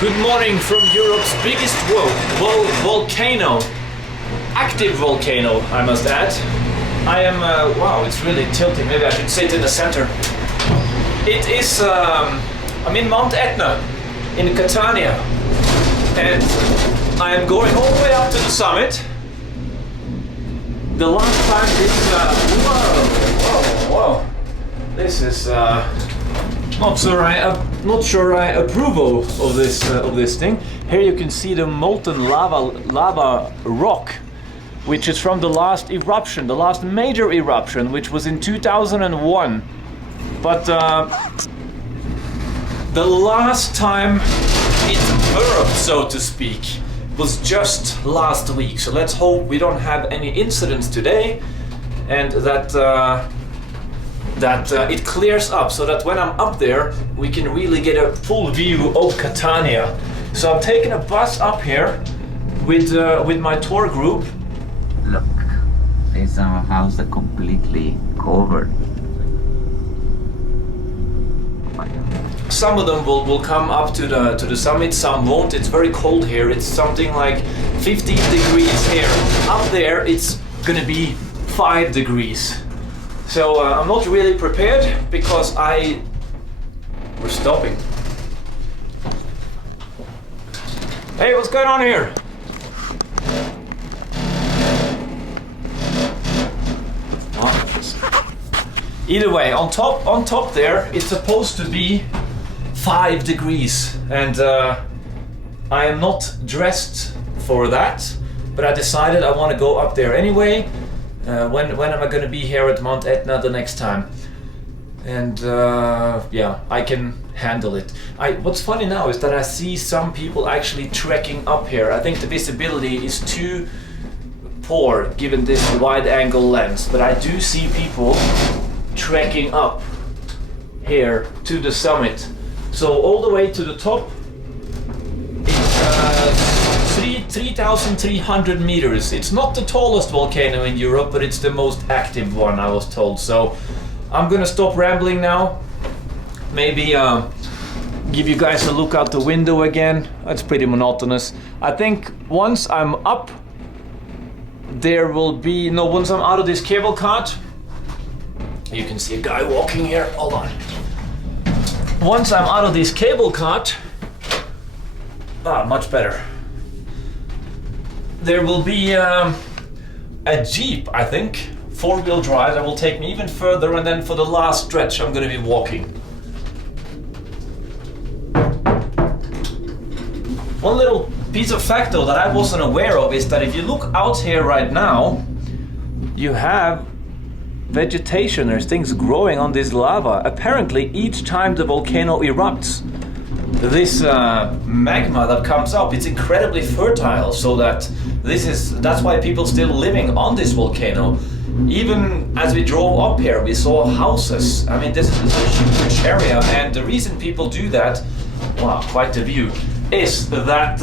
Good morning from Europe's biggest volcano. Active volcano, I must add. I am, wow, it's really tilting. Maybe I should sit in the center. It is, I'm in Mount Etna, in Catania. And I am going all the way up to the summit. The last time this, whoa. This is, not sure I approve of this thing. Here you can see the molten lava rock, which is from the last eruption, the last major eruption, which was in 2001. But the last time it burst, so to speak, was just last week. So let's hope we don't have any incidents today, and that it clears up, so that when I'm up there, we can really get a full view of Catania. So I'm taking a bus up here with my tour group. Look, this house is completely covered. Some of them will come up to the summit, some won't. It's very cold here. It's something like 15 degrees here. Up there, it's gonna be 5 degrees. So I'm not really prepared because we're stopping. Hey, what's going on here? Either way, on top there, it's supposed to be 5 degrees, and I am not dressed for that, but I decided I want to go up there anyway. When am I going to be here at Mount Etna the next time? And yeah, I can handle it. What's funny now is that I see some people actually trekking up here. I think the visibility is too poor given this wide angle lens, but I do see people trekking up here to the summit. So all the way to the top, it's 3,300 meters. It's not the tallest volcano in Europe, but it's the most active one, I was told. So I'm gonna stop rambling now. Maybe give you guys a look out the window again. That's pretty monotonous. I think once I'm up, once I'm out of this cable cart, you can see a guy walking here. Hold on. Once I'm out of this cable cart, much better. There will be a Jeep, I think, 4-wheel drive, that will take me even further, and then for the last stretch I'm going to be walking. One little piece of fact though that I wasn't aware of is that if you look out here right now, you have vegetation. There's things growing on this lava. Apparently each time the volcano erupts, this magma that comes up, it's incredibly fertile, so that's why people still living on this volcano. Even as we drove up here, we saw houses. I mean, this is a huge area, and the reason people do that, wow, quite the view, is that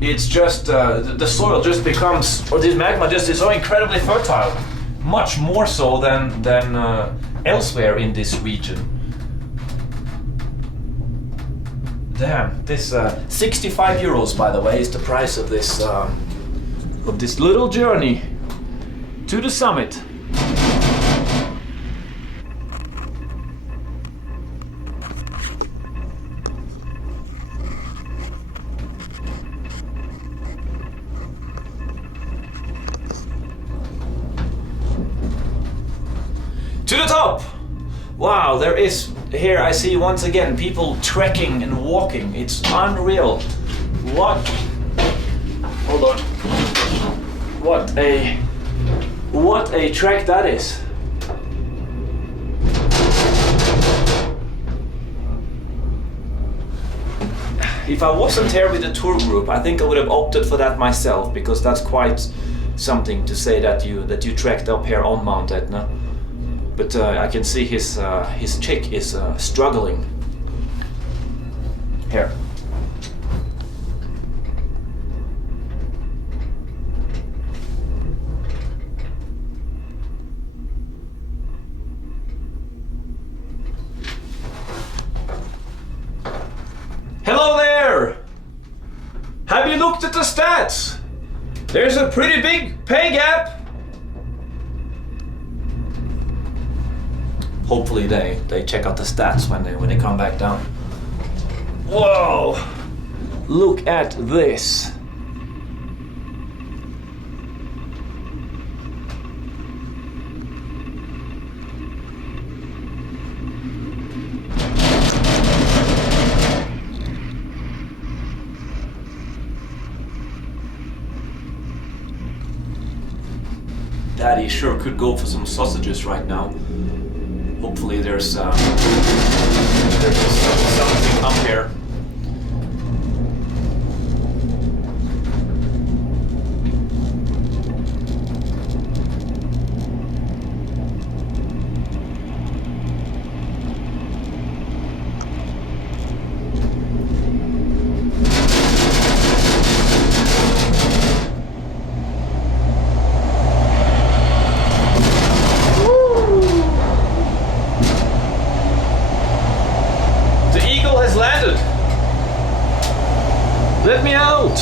it's just the soil just becomes, or this magma just is so incredibly fertile, much more so than elsewhere in this region. Damn, this 65 euros, by the way, is the price of this little journey to the summit. To the top! Wow, there is, here I see once again people trekking and walking. It's unreal. What? Hold on. What a trek that is. If I wasn't here with the tour group, I think I would have opted for that myself, because that's quite something to say that you trekked up here on Mount Etna. But I can see his chick is struggling. Here. stats. There's a pretty big pay gap. Hopefully they check out the stats when they come back down. Whoa! Look at this. Daddy sure could go for some sausages right now. Hopefully there's something up here. Landed. Let me out.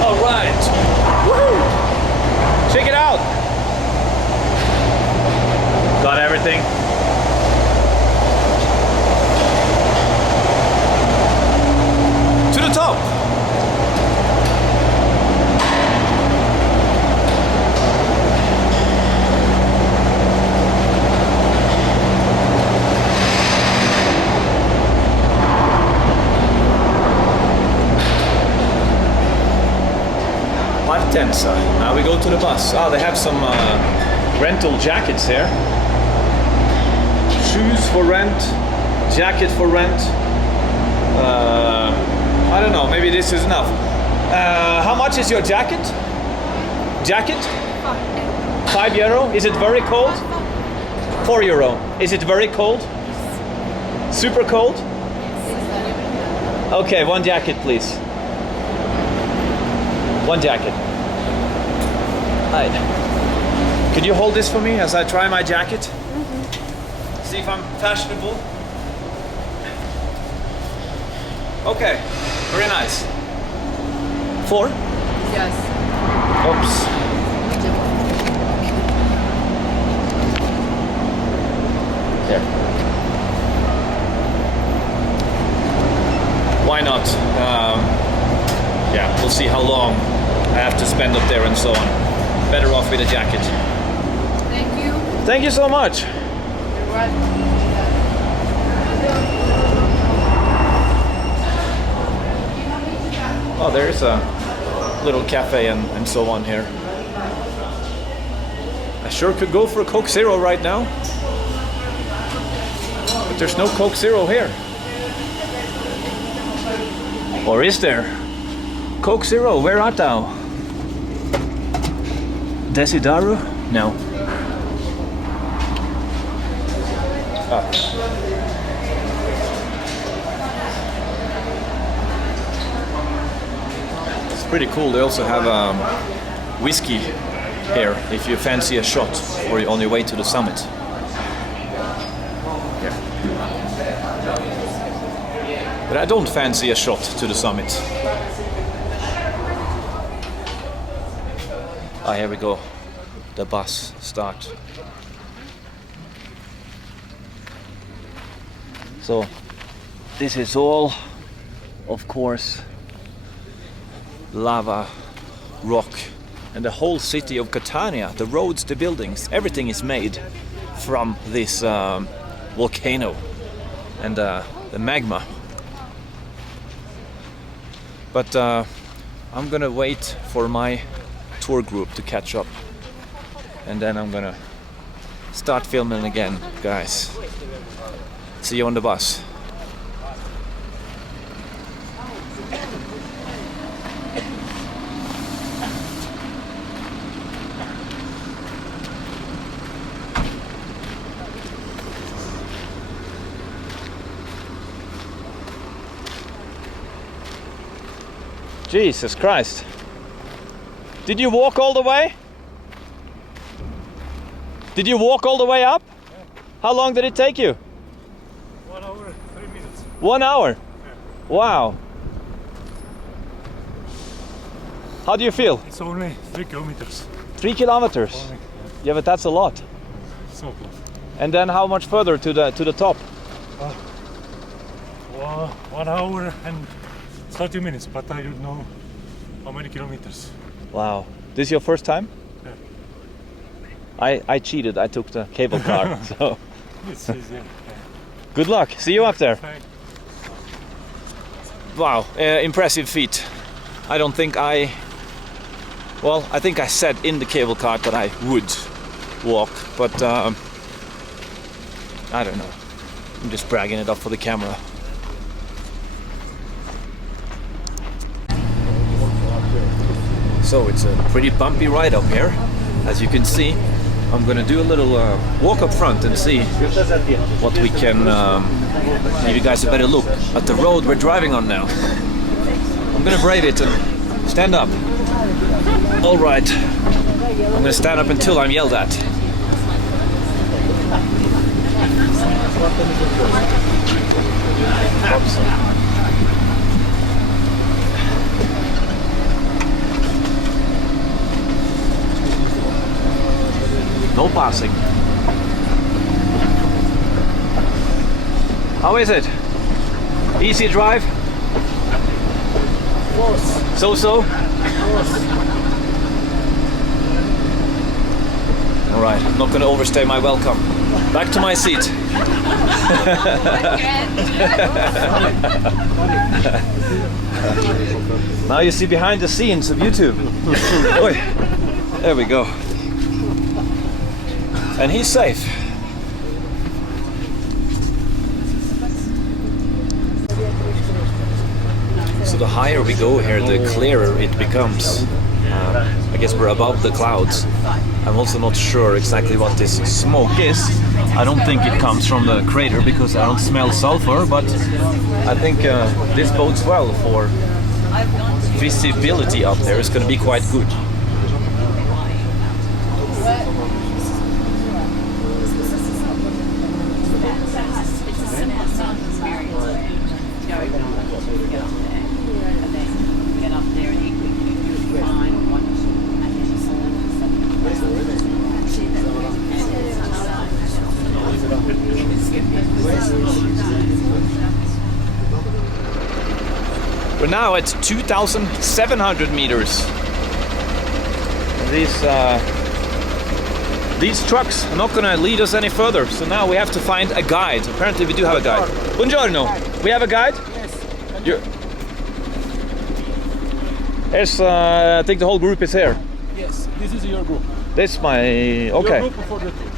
All right. Woo! Check it out. Got everything. To the top. Partenza. Now we go to the bus. Oh, they have some rental jackets here. Shoes for rent, jacket for rent. I don't know, maybe this is enough. How much is your jacket? Jacket? €5. Is it very cold? €4. Is it very cold? Super cold? Okay, one jacket please. One jacket. Hi. Could you hold this for me as I try my jacket? Mm-hmm. See if I'm fashionable. Okay, very nice. 4? Yes. Oops. There. Why not? Yeah, we'll see how long I have to spend up there and so on. Better off with a jacket. Thank you. Thank you so much. You're welcome. Oh, there's a little cafe and so on here. I sure could go for a Coke Zero right now. But there's no Coke Zero here. Or is there? Coke Zero, where art thou? Desidaru? No. It's pretty cool. They also have whiskey here if you fancy a shot or you're on your way to the summit. Yeah. But I don't fancy a shot to the summit. Ah, here we go. The bus start. So this is all, of course, lava, rock, and the whole city of Catania, the roads, the buildings, everything is made from this volcano and the magma. But I'm gonna wait for my tour group to catch up, and then I'm gonna start filming again, guys. See you on the bus. Jesus Christ. Did you walk all the way? Did you walk all the way up? Yeah. How long did it take you? 1 hour, 3 minutes. 1 hour? Yeah. Wow. How do you feel? It's only 3 kilometers. 3 kilometers? Only, Yeah, but that's a lot. so close. And then how much further to the top? 1 hour and 30 minutes, but I don't know how many kilometers. Wow. This is your first time? Yeah. I cheated. I took the cable car. So It's easy. Yeah. good luck. See you up there. Thank- Wow, impressive feat. I don't think well, I think I said in the cable car that I would walk, but I don't know. I'm just bragging it up for the camera. So it's a pretty bumpy ride up here. As you can see, I'm gonna do a little walk up front and see what we can give you guys a better look at the road we're driving on now. I'm gonna brave it and stand up. All right, I'm gonna stand up until I'm yelled at. No passing. How is it? Easy drive? So-so? All right, I'm not going to overstay my welcome. Back to my seat. Now you see behind the scenes of YouTube. Oi. There we go. And he's safe. So the higher we go here, the clearer it becomes. I guess we're above the clouds. I'm also not sure exactly what this smoke is. I don't think it comes from the crater because I don't smell sulfur, but I think this bodes well for visibility up there. It's going to be quite good. We're now at 2,700 meters. These trucks are not gonna lead us any further, so now we have to find a guide. Apparently we do have a guide. Buongiorno. We have a guide? Yes. Yes, I think the whole group is here. Yes, this is your group. This is my... okay. Your group for the tour.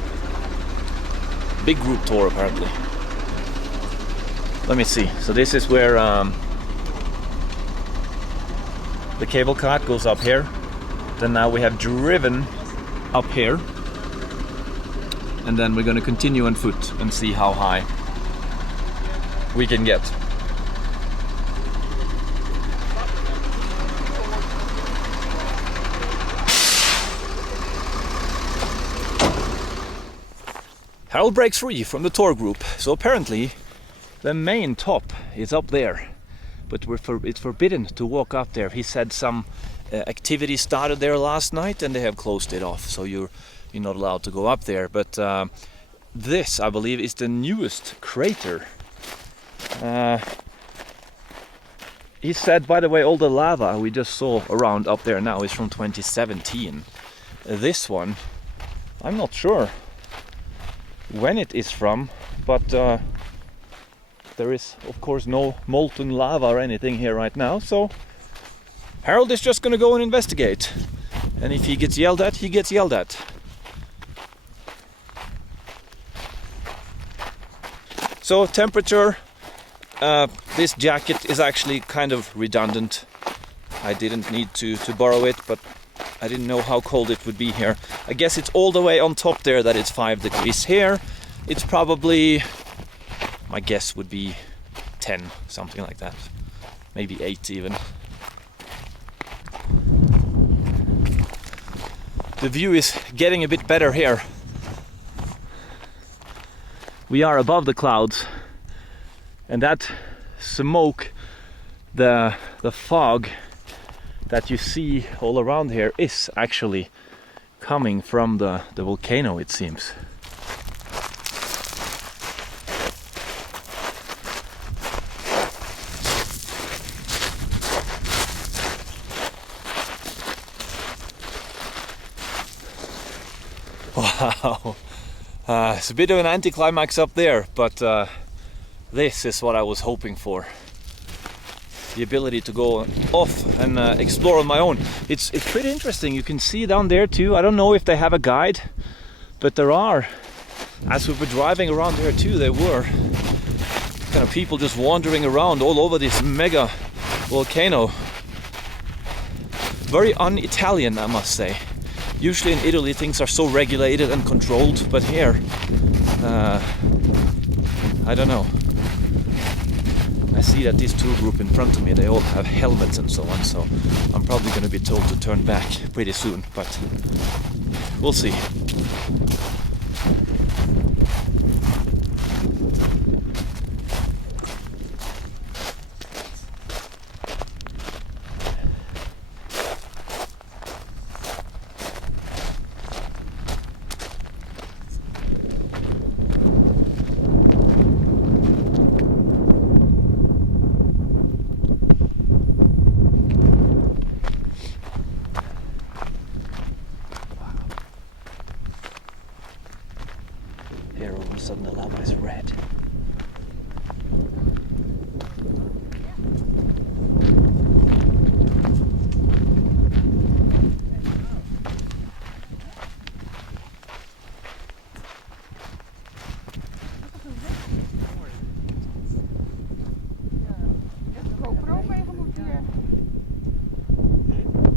Big group tour apparently. Let me see. So this is where the cable car goes up here. Then now we have driven up here. And then we're going to continue on foot and see how high we can get. Harold breaks free from the tour group. So apparently the main top is up there. But it's forbidden to walk up there. He said some activity started there last night and they have closed it off. So you're not allowed to go up there. But this, I believe, is the newest crater. He said, by the way, all the lava we just saw around up there now is from 2017. This one, I'm not sure when it is from, but there is, of course, no molten lava or anything here right now. So Harold is just going to go and investigate. And if he gets yelled at, he gets yelled at. So temperature, this jacket is actually kind of redundant. I didn't need to borrow it, but I didn't know how cold it would be here. I guess it's all the way on top there that it's 5 degrees. Here it's probably, my guess would be 10, something like that. Maybe 8 even. the view is getting a bit better here. We are above the clouds, and that smoke, the fog that you see all around here is actually coming from the volcano, it seems. Wow, it's a bit of an anticlimax up there, but this is what I was hoping for. The ability to go off and explore on my own. It's pretty interesting. You can see down there too. I don't know if they have a guide, but there are. As we were driving around there too, there were kind of people just wandering around all over this mega volcano. Very un-Italian, I must say. Usually in Italy things are so regulated and controlled, but here, I don't know. I see that this tour group in front of me, they all have helmets and so on, so I'm probably going to be told to turn back pretty soon, but we'll see. Here all of a sudden the lava is red. GoPro meegemoet hier.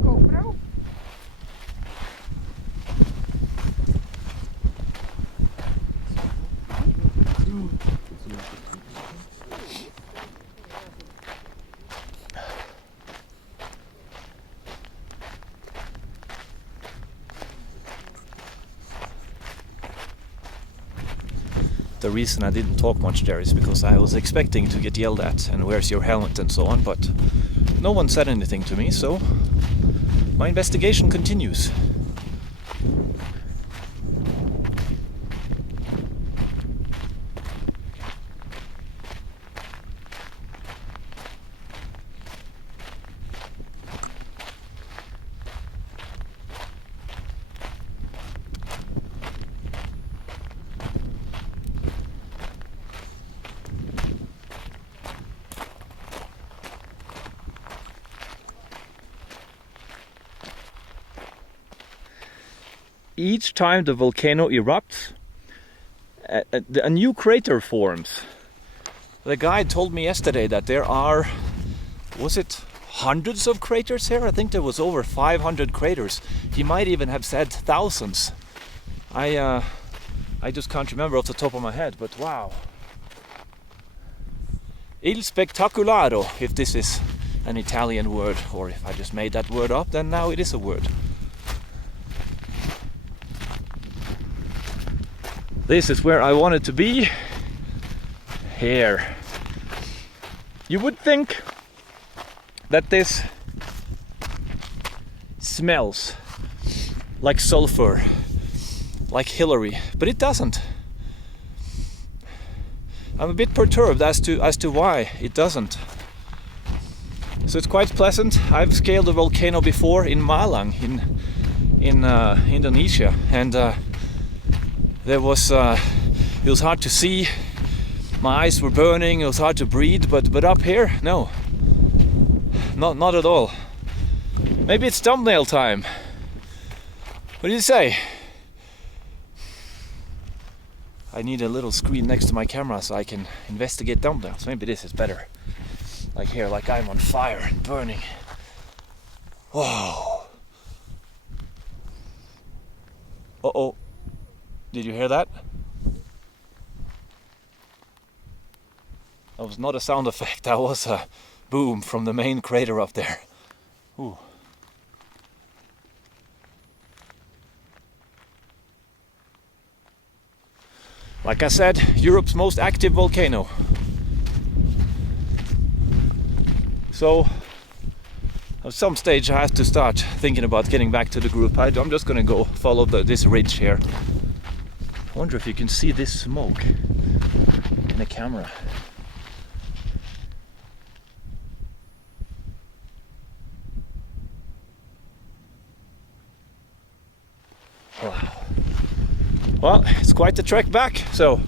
GoPro. The reason I didn't talk much there is because I was expecting to get yelled at and where's your helmet and so on, but no one said anything to me, so my investigation continues. Each time the volcano erupts, a new crater forms. The guide told me yesterday that there are, was it hundreds of craters here? I think there was over 500 craters. He might even have said thousands. I just can't remember off the top of my head, but wow. Il spettacolaro, if this is an Italian word, or if I just made that word up, then now it is a word. This is where I wanted to be. Here. You would think that this smells like sulfur, like Hillary, but it doesn't. I'm a bit perturbed as to why it doesn't. So it's quite pleasant. I've scaled a volcano before in Malang in Indonesia, and it was hard to see. My eyes were burning. It was hard to breathe. But up here, no, not at all. Maybe it's thumbnail time. What do you say? I need a little screen next to my camera so I can investigate thumbnails. Maybe this is better. Like here, like I'm on fire and burning. Whoa. Uh-oh. Did you hear that? That was not a sound effect, that was a boom from the main crater up there. Ooh. Like I said, Europe's most active volcano. So at some stage I have to start thinking about getting back to the group. I'm just gonna go follow this ridge here. I wonder if you can see this smoke in the camera. Wow. Well, it's quite the trek back, so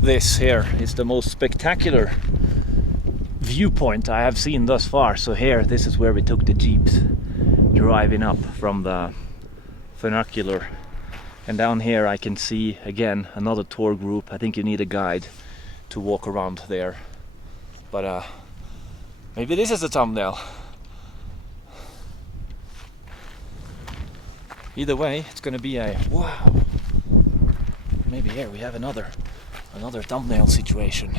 this here is the most spectacular viewpoint I have seen thus far. So here, this is where we took the jeeps driving up from the funicular, and down here I can see again another tour group. I think you need a guide to walk around there, but maybe this is the thumbnail. Either way, it's gonna be a wow. Maybe here we have another thumbnail situation.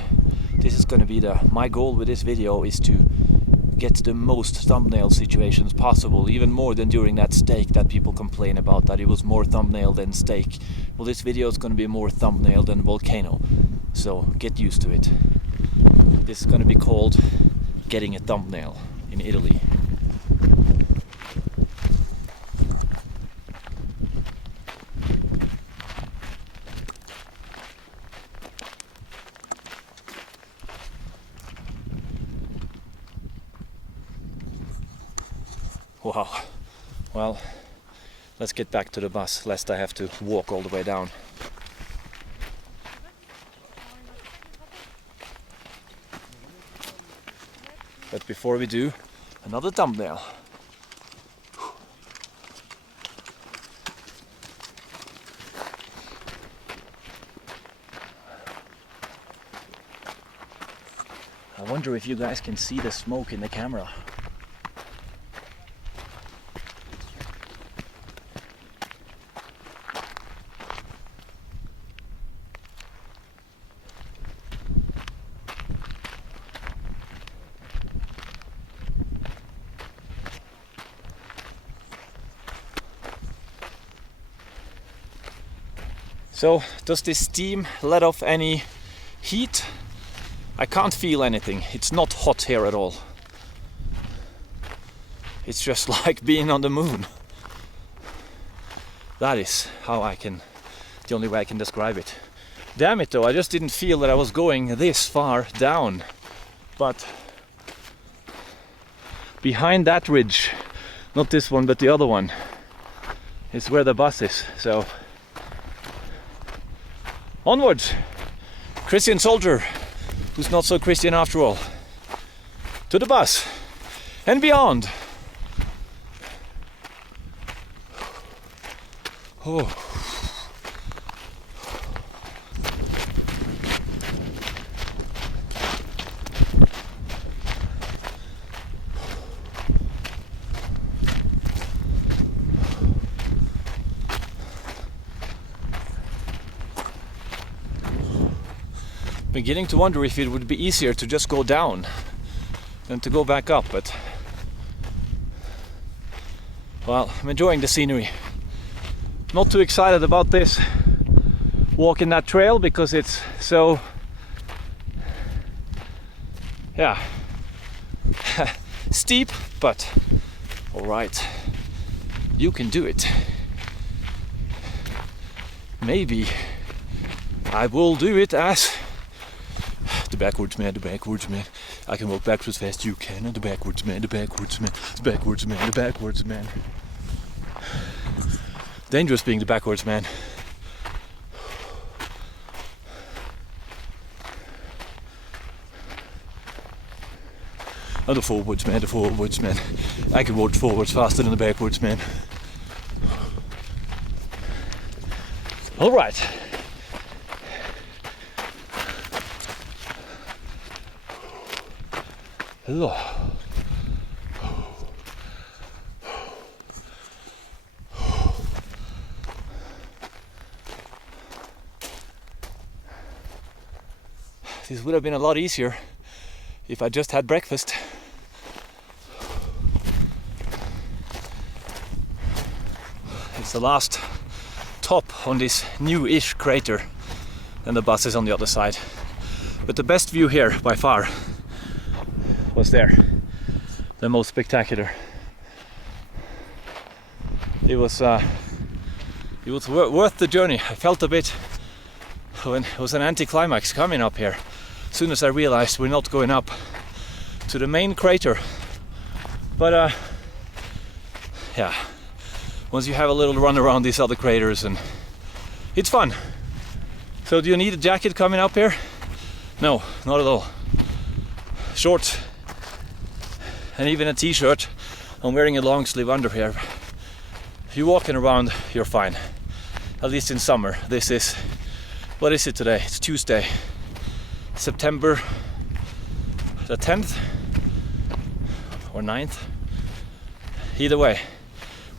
This is gonna be my goal with this video is to get the most thumbnail situations possible, even more than during that steak that people complain about, that it was more thumbnail than steak. Well, this video is gonna be more thumbnail than volcano, so get used to it. This is gonna be called Getting a Thumbnail in Italy. Wow. Well, let's get back to the bus, lest I have to walk all the way down. But before we do, another thumbnail. I wonder if you guys can see the smoke in the camera. So, does this steam let off any heat? I can't feel anything. It's not hot here at all. It's just like being on the moon. That is the only way I can describe it. Damn it though, I just didn't feel that I was going this far down. But behind that ridge, not this one but the other one, is where the bus is. So onwards, Christian soldier, who's not so Christian after all, to the bus and beyond. Oh. Beginning to wonder if it would be easier to just go down than to go back up, but well, I'm enjoying the scenery. Not too excited about this walking that trail because it's so, yeah, steep, but all right, you can do it. Maybe I will do it as the backwards man, the backwards man. I can walk backwards as fast as you can. And the backwards man, the backwards man, the backwards man, the backwards man. Dangerous being the backwards man. And the forwards man, the forwards man. I can walk forwards faster than the backwards man. All right. Hello. This would have been a lot easier if I just had breakfast. It's the last top on this new-ish crater, and the bus is on the other side. But the best view here by far was there, the most spectacular. It was worth the journey. I felt a bit when it was an anticlimax coming up here. As soon as I realized we're not going up to the main crater, but yeah, once you have a little run around these other craters, and it's fun. So do you need a jacket coming up here? No, not at all. Shorts and even a t-shirt. I'm wearing a long sleeve under here. If you're walking around, you're fine. At least in summer. This is, what is it today? It's Tuesday, September the 10th or 9th. Either way,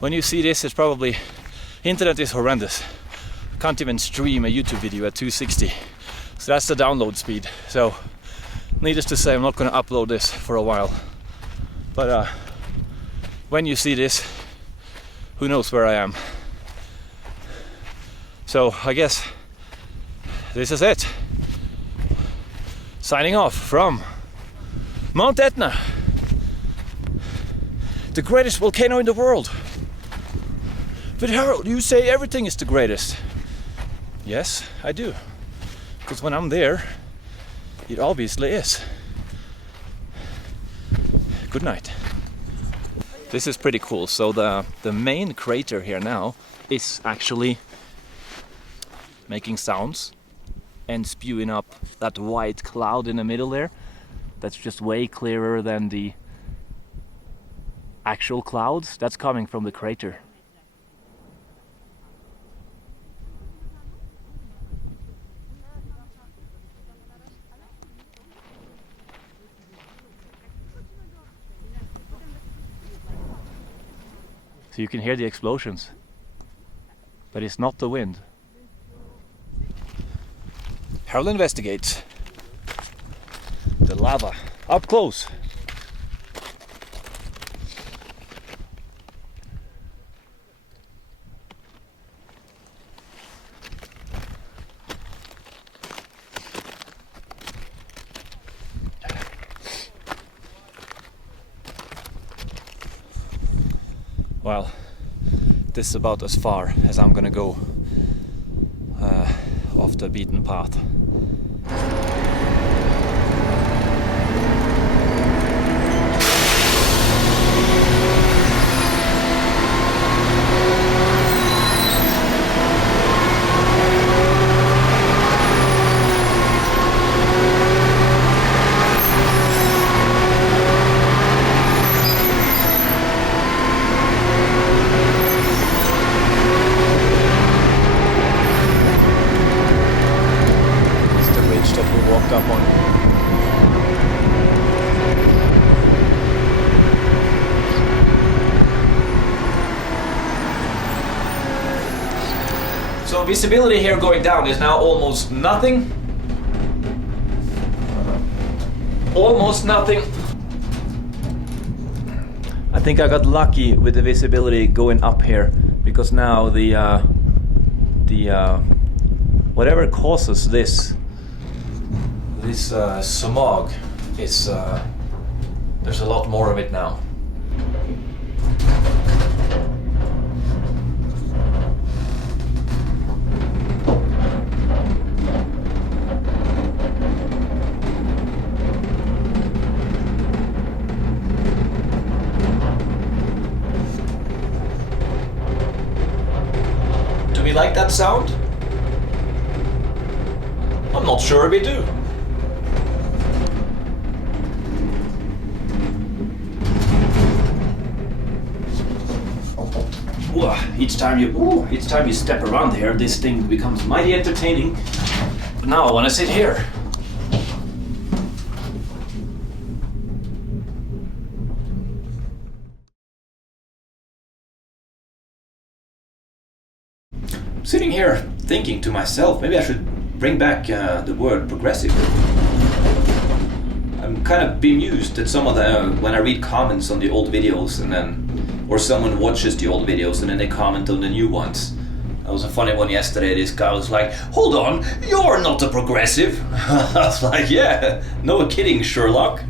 when you see this, it's probably, internet is horrendous. I can't even stream a YouTube video at 260. So that's the download speed. So needless to say, I'm not going to upload this for a while. But when you see this, who knows where I am. So I guess this is it. Signing off from Mount Etna, the greatest volcano in the world. But Harold, you say everything is the greatest. Yes, I do. Because when I'm there, it obviously is. Good night. This is pretty cool. So the main crater here now is actually making sounds and spewing up that white cloud in the middle there. That's just way clearer than the actual clouds. That's coming from the crater. So you can hear the explosions, but it's not the wind. Harold investigates the lava up close. Well, this is about as far as I'm gonna go off the beaten path. Walked up on. So visibility here going down is now almost nothing. Almost nothing. I think I got lucky with the visibility going up here, because now the whatever causes this smog is there's a lot more of it now. Do we like that sound? I'm not sure we do. Each time you step around here, this thing becomes mighty entertaining. But now I want to sit here. I'm sitting here thinking to myself, maybe I should bring back the word progressive. I'm kind of bemused at some of the when I read comments on the old videos, and then or someone watches the old videos and then they comment on the new ones. That was a funny one yesterday. This guy was like, "Hold on, you're not a progressive." I was like, "Yeah, no kidding, Sherlock."